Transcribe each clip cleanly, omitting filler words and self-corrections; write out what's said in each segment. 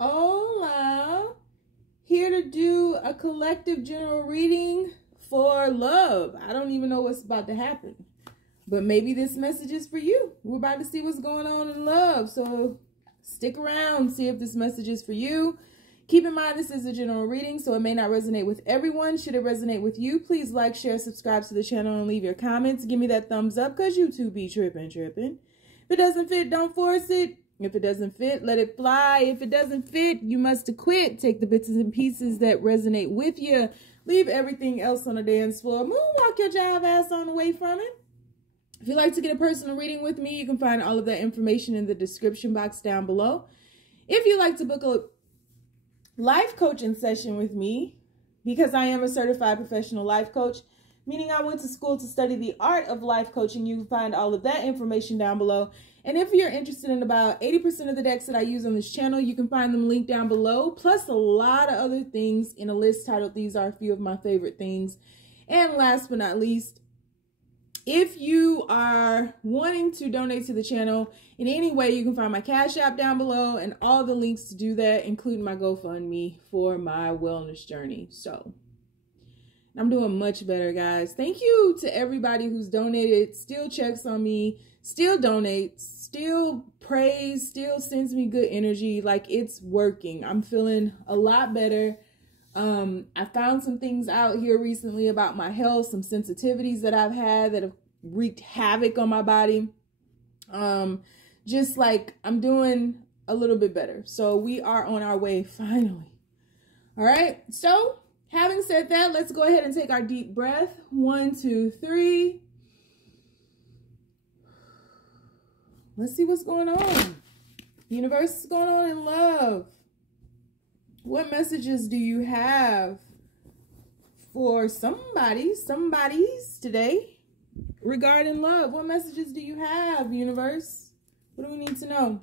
Hola. Here to do a collective general reading for love. I don't even know what's about to happen, but maybe this message is for you. We're about to see what's going on in love, so stick around, see if this message is for you. Keep in mind, this is a general reading, so it may not resonate with everyone. Should it resonate with you, please like, share, subscribe to the channel, and leave your comments. Give me that thumbs up, because YouTube be tripping. If it doesn't fit, don't force it. If it doesn't fit, let it fly. If it doesn't fit, you must quit. Take the bits and pieces that resonate with you. Leave everything else on the dance floor. Moonwalk your jive ass on the way from it. If you'd like to get a personal reading with me, you can find all of that information in the description box down below. If you'd like to book a life coaching session with me, because I am a certified professional life coach, meaning I went to school to study the art of life coaching, you can find all of that information down below. And if you're interested in about 80% of the decks that I use on this channel, you can find them linked down below, plus a lot of other things in a list titled "These Are a Few of My Favorite Things." And last but not least, if you are wanting to donate to the channel in any way, you can find my Cash App down below and all the links to do that, including my GoFundMe for my wellness journey. So I'm doing much better, guys. Thank you to everybody who's donated, still checks on me, still donates, still prays, still sends me good energy. Like, it's working. I'm feeling a lot better. I found some things out here recently about my health, some sensitivities that I've had that have wreaked havoc on my body. Just like, I'm doing a little bit better. So we are on our way finally. All right. So having said that, let's go ahead and take our deep breath. 1, 2, 3. Let's see what's going on. Universe, what's going on in love? What messages do you have for somebody's today regarding love? What messages do you have, universe? What do we need to know?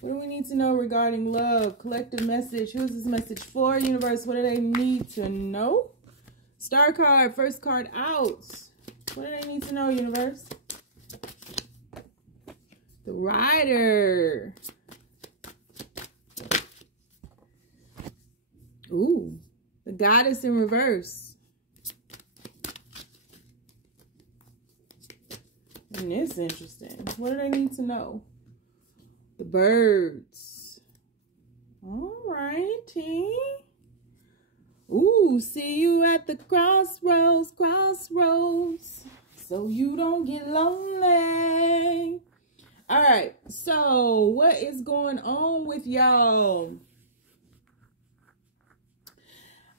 What do we need to know regarding love? Collective message. Who is this message for, universe? What do they need to know? Star card, first card out. What do they need to know, universe? The Rider. Ooh, the Goddess in reverse. And it's interesting. What do they need to know? The Birds. All righty. Ooh, see you at the crossroads, so you don't get lonely. All right, so what is going on with y'all?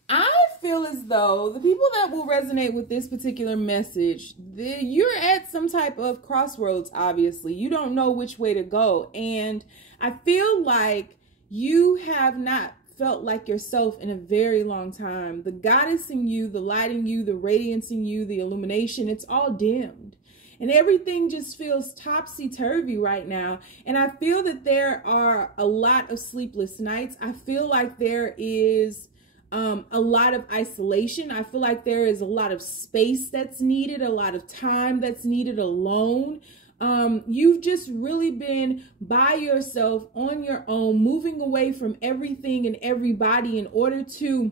I feel as though the people that will resonate with this particular message, you're at some type of crossroads, obviously. You don't know which way to go. And I feel like you have not felt like yourself in a very long time. The goddess in you, the light in you, the radiance in you, the illumination, it's all dimmed. And everything just feels topsy-turvy right now. And I feel that there are a lot of sleepless nights. I feel like there is a lot of isolation. I feel like there is a lot of space that's needed, a lot of time that's needed alone. You've just really been by yourself on your own, moving away from everything and everybody in order to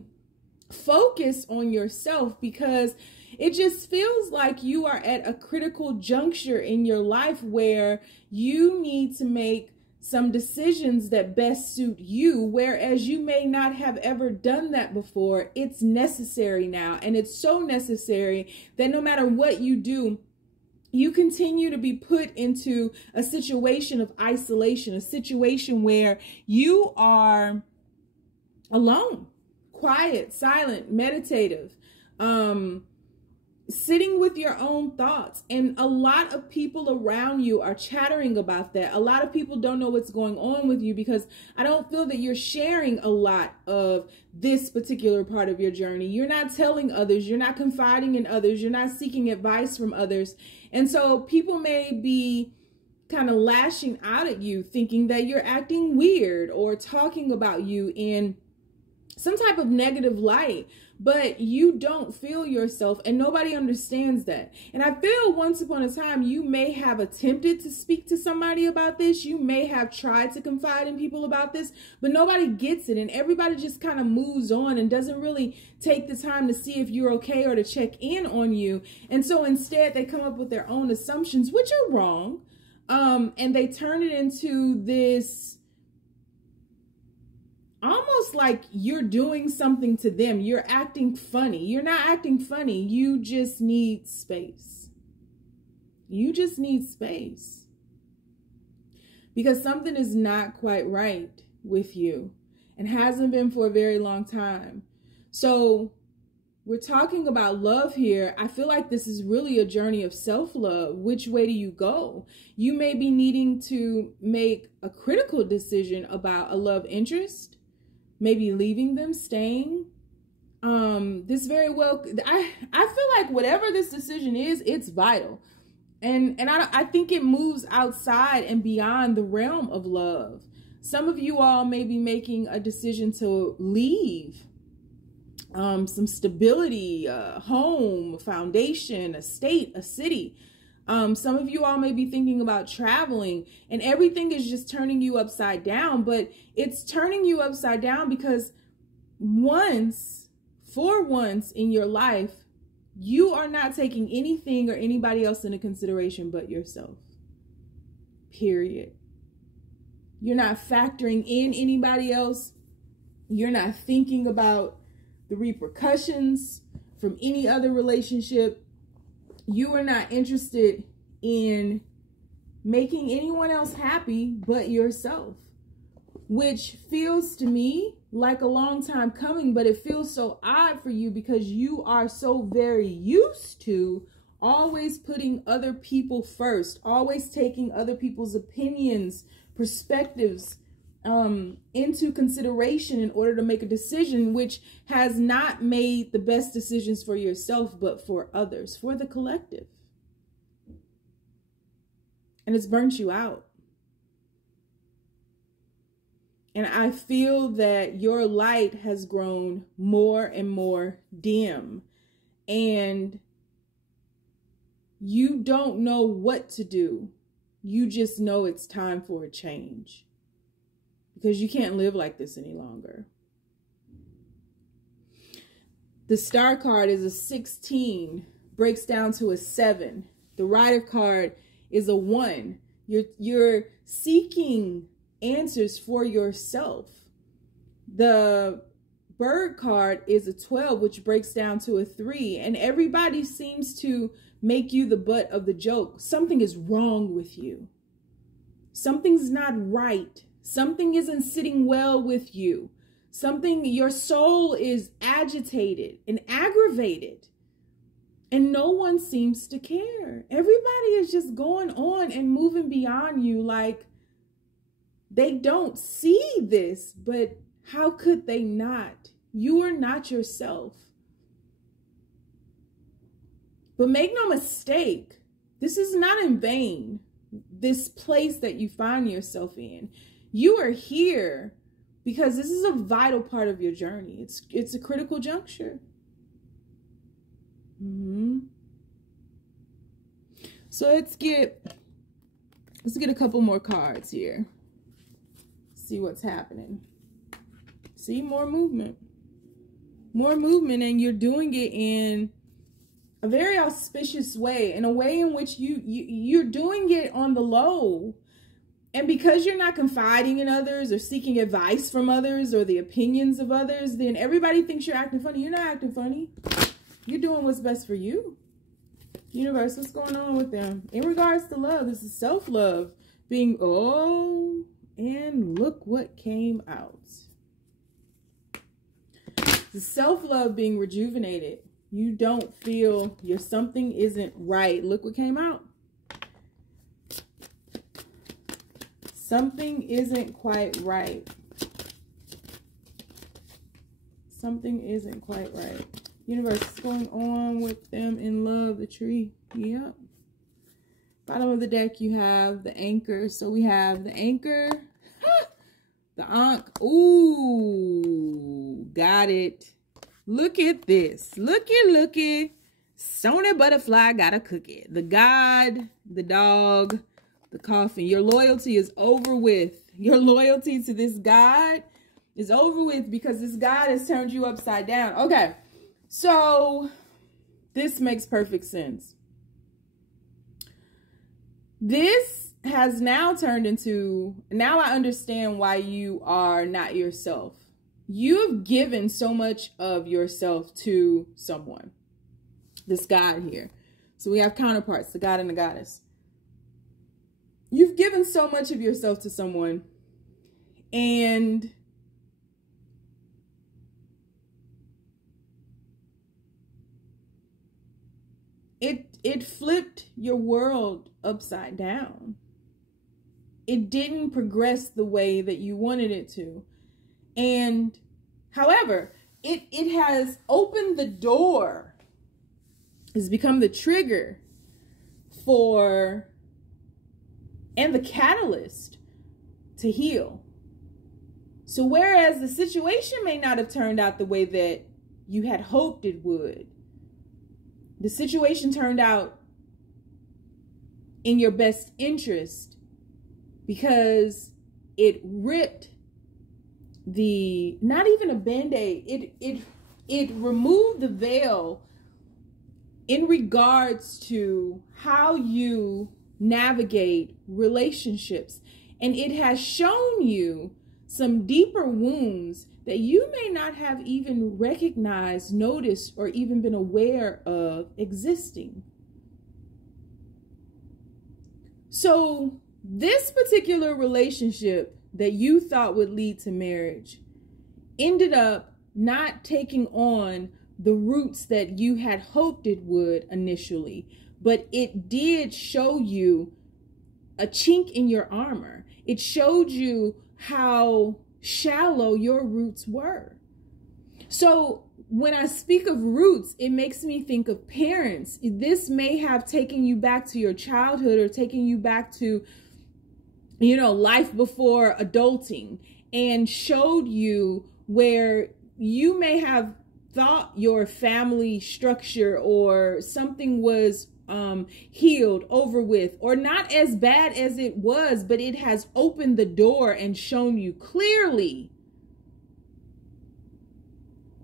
focus on yourself, because it just feels like you are at a critical juncture in your life where you need to make some decisions that best suit you, whereas you may not have ever done that before. It's necessary now, and it's so necessary that no matter what you do, you continue to be put into a situation of isolation, a situation where you are alone, quiet, silent, meditative, sitting with your own thoughts. And a lot of people around you are chattering about that. A lot of people don't know what's going on with you, because I don't feel that you're sharing a lot of this particular part of your journey. You're not telling others, you're not confiding in others, you're not seeking advice from others. And so people may be kind of lashing out at you, thinking that you're acting weird or talking about you in some type of negative light. but you don't feel yourself, and nobody understands that. And I feel once upon a time, you may have attempted to speak to somebody about this. You may have tried to confide in people about this, but nobody gets it. And everybody just kind of moves on and doesn't really take the time to see if you're okay or to check in on you. And so instead they come up with their own assumptions, which are wrong. And they turn it into this almost like you're doing something to them. You're acting funny. You're not acting funny. You just need space. You just need space. Because something is not quite right with you and hasn't been for a very long time. So we're talking about love here. I feel like this is really a journey of self-love. Which way do you go? You may be needing to make a critical decision about a love interest. Maybe leaving them, staying. This very well, I feel like whatever this decision is, it's vital. And I think it moves outside and beyond the realm of love. Some of you all may be making a decision to leave some stability, a home, a foundation, a state, a city. Some of you all may be thinking about traveling, and everything is just turning you upside down, but it's turning you upside down because for once in your life, you are not taking anything or anybody else into consideration but yourself. Period. You're not factoring in anybody else. You're not thinking about the repercussions from any other relationship. You are not interested in making anyone else happy but yourself, which feels to me like a long time coming, but it feels so odd for you because you are so very used to always putting other people first, always taking other people's opinions, perspectives into consideration in order to make a decision, which has not made the best decisions for yourself, but for others, for the collective. And it's burnt you out. And I feel that your light has grown more and more dim, and you don't know what to do. You just know it's time for a change. Because you can't live like this any longer. The star card is a 16, breaks down to a 7. The rider card is a 1. You're seeking answers for yourself. The bird card is a 12, which breaks down to a 3. And everybody seems to make you the butt of the joke. Something is wrong with you. Something's not right. Something isn't sitting well with you. Your soul is agitated and aggravated. And no one seems to care. Everybody is just going on and moving beyond you like they don't see this, but how could they not? You are not yourself. But make no mistake, this is not in vain, this place that you find yourself in. You are here because this is a vital part of your journey. It's a critical juncture. So let's get a couple more cards here. See what's happening. See, more movement. More movement, and you're doing it in a very auspicious way, in a way in which you're doing it on the low. And because you're not confiding in others or seeking advice from others or the opinions of others, then everybody thinks you're acting funny. You're not acting funny. You're doing what's best for you. Universe, what's going on with them? In regards to love, this is self-love being, and look what came out. The self-love being rejuvenated. You don't feel something isn't right. Look what came out. Something isn't quite right. Something isn't quite right. Universe, what's going on with them in love? The tree. Yep. Bottom of the deck, you have the anchor. So we have the anchor. The Ankh. Ooh, got it. Look at this. Looky. Sony Butterfly got a cookie. The God, the dog, the coffin. Your loyalty is over with. Your loyalty to this God is over with because this God has turned you upside down. Okay, so this makes perfect sense. This has now turned into, now I understand why you are not yourself. You've given so much of yourself to someone. This God here. So we have counterparts, the God and the goddess. You've given so much of yourself to someone, and it flipped your world upside down. It didn't progress the way that you wanted it to. And however, it has opened the door. It's become the trigger for and the catalyst to heal. So whereas the situation may not have turned out the way that you had hoped it would, the situation turned out in your best interest because it ripped the, not even a band-aid, it removed the veil in regards to how you navigate relationships. And it has shown you some deeper wounds that you may not have even recognized, noticed, or even been aware of existing. So this particular relationship that you thought would lead to marriage ended up not taking on the roots that you had hoped it would initially, but it did show you a chink in your armor. It showed you how shallow your roots were. So when I speak of roots, it makes me think of parents. This may have taken you back to your childhood or taken you back to, you know, life before adulting, and showed you where you may have thought your family structure or something was healed, over with, or not as bad as it was, but it has opened the door and shown you clearly,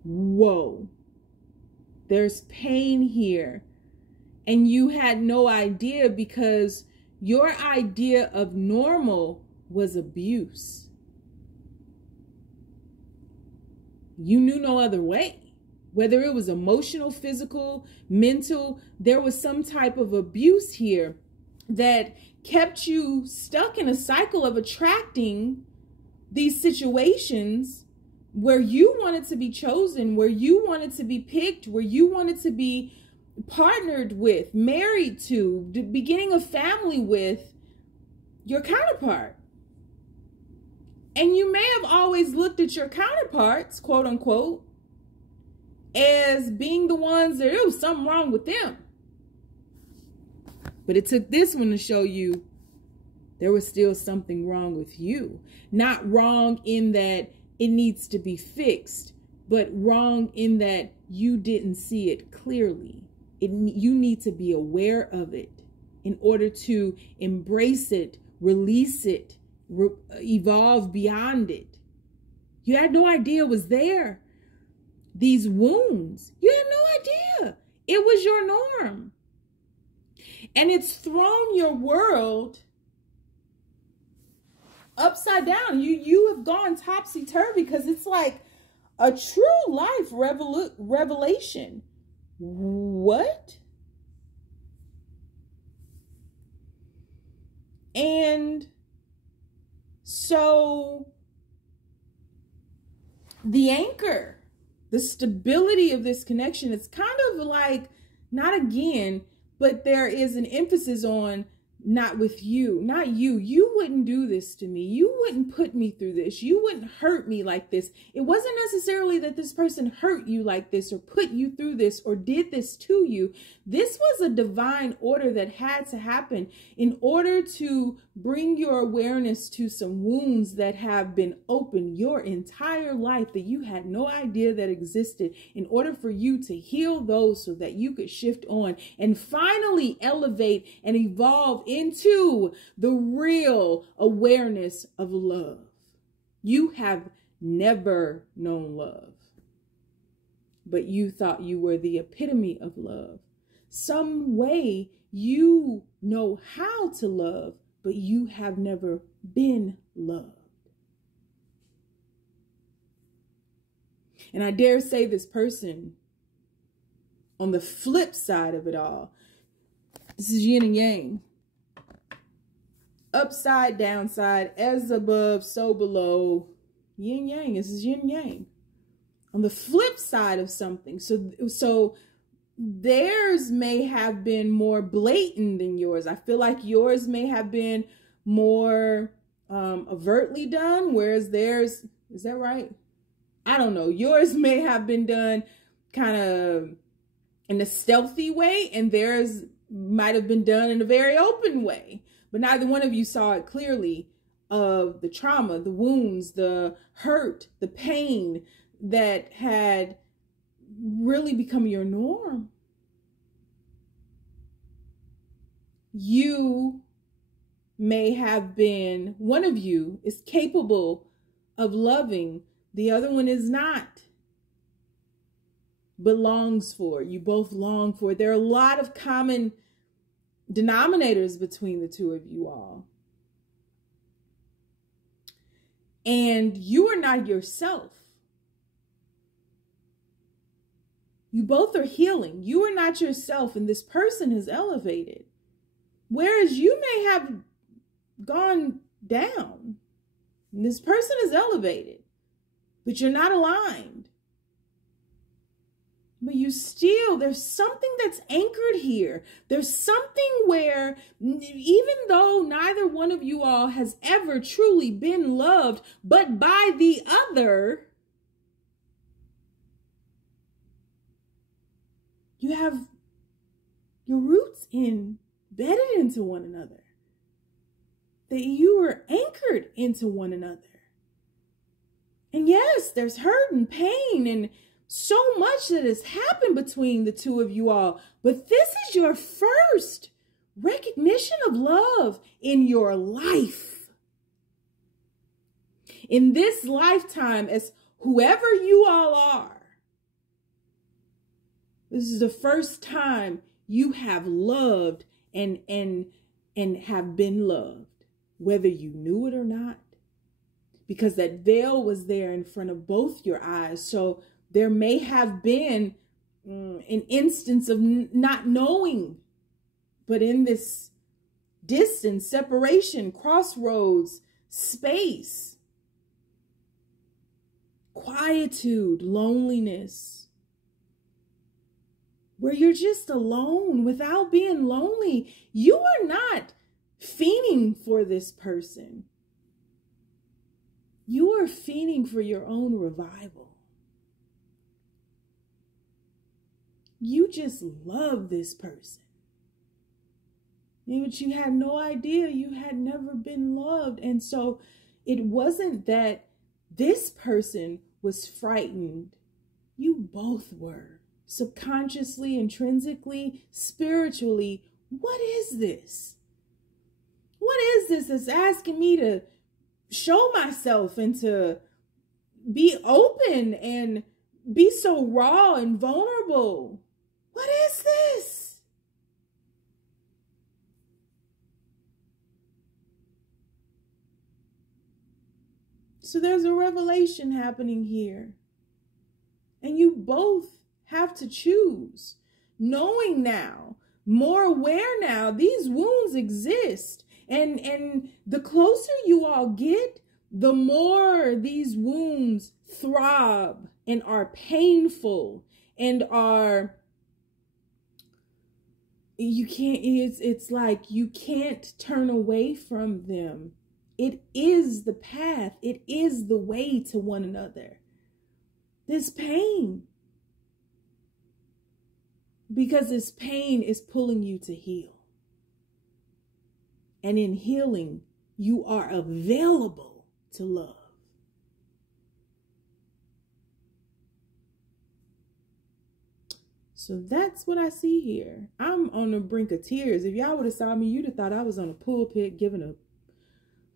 whoa, there's pain here. And you had no idea because your idea of normal was abuse. You knew no other way. Whether it was emotional, physical, mental, there was some type of abuse here that kept you stuck in a cycle of attracting these situations where you wanted to be chosen, where you wanted to be picked, where you wanted to be partnered with, married to, beginning a family with your counterpart. And you may have always looked at your counterparts, quote unquote, as being the ones that there was something wrong with them. But it took this one to show you there was still something wrong with you. Not wrong in that it needs to be fixed, but wrong in that you didn't see it clearly. You need to be aware of it in order to embrace it, release it, evolve beyond it. You had no idea it was there. These wounds, you had no idea. It was your norm. And it's thrown your world upside down. You have gone topsy-turvy because it's like a true life revelation. What? And so the anchor, the stability of this connection, it's kind of like, not again, but there is an emphasis on not with you, not you. You wouldn't do this to me. You wouldn't put me through this. You wouldn't hurt me like this. It wasn't necessarily that this person hurt you like this or put you through this or did this to you. This was a divine order that had to happen in order to bring your awareness to some wounds that have been open your entire life that you had no idea that existed, in order for you to heal those so that you could shift on and finally elevate and evolve into the real awareness of love. You have never known love, but you thought you were the epitome of love. Some way you know how to love, but you have never been loved. And I dare say this person, on the flip side of it all, this is yin and yang. Upside, downside, as above, so below. Yin yang. This is yin yang. On the flip side of something. So theirs may have been more blatant than yours. I feel like yours may have been more overtly done, whereas theirs, is that right? I don't know. Yours may have been done kind of in a stealthy way, and theirs might have been done in a very open way. But neither one of you saw it clearly, of the trauma, the wounds, the hurt, the pain that had really become your norm. You may have been, one of you is capable of loving, the other one is not, but longs for. You both long for. There are a lot of common denominators between the two of you all. And you are not yourself. You both are healing. You are not yourself, and this person has elevated. Whereas you may have gone down, and this person is elevated, but you're not aligned. But you still, there's something that's anchored here. There's something where, even though neither one of you all has ever truly been loved, but by the other, you have your roots embedded into one another. That you are anchored into one another. And yes, there's hurt and pain and so much that has happened between the two of you all. But this is your first recognition of love in your life. In this lifetime, as whoever you all are, this is the first time you have loved and have been loved, whether you knew it or not, because that veil was there in front of both your eyes. So there may have been an instance of not knowing, but in this distance, separation, crossroads, space, quietude, loneliness, where you're just alone without being lonely. You are not fiending for this person. You are fiending for your own revival. You just love this person. But you had no idea you had never been loved. And so it wasn't that this person was frightened. You both were. Subconsciously, intrinsically, spiritually. What is this? What is this that's asking me to show myself and to be open and be so raw and vulnerable? What is this? So there's a revelation happening here. And you both have to choose. Knowing now, more aware now, these wounds exist. And the closer you all get, the more these wounds throb and are painful and are you can't, it's like you can't turn away from them. It is the path. It is the way to one another. This pain. Because this pain is pulling you to heal. And in healing, you are available to love. So that's what I see here. I'm on the brink of tears. If y'all would have saw me, you'd have thought I was on a pulpit giving a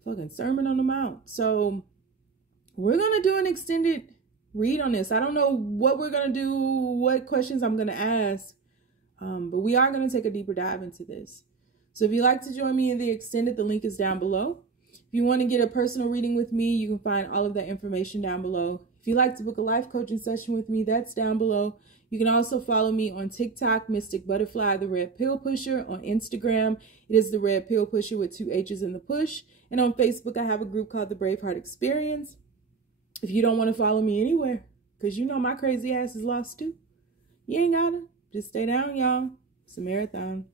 fucking Sermon on the Mount. So we're going to do an extended read on this. I don't know what we're going to do, what questions I'm going to ask, but we are going to take a deeper dive into this. So if you'd like to join me in the extended, the link is down below. If you want to get a personal reading with me, you can find all of that information down below. If you'd like to book a life coaching session with me, that's down below. You can also follow me on TikTok, Mystic Butterfly, the Red Pill Pusher. On Instagram, it is the Red Pill Pusher with 2 H's in the push. And on Facebook, I have a group called the Braveheart Experience. If you don't want to follow me anywhere, because you know my crazy ass is lost too, you ain't gotta. Just stay down, y'all. It's a marathon.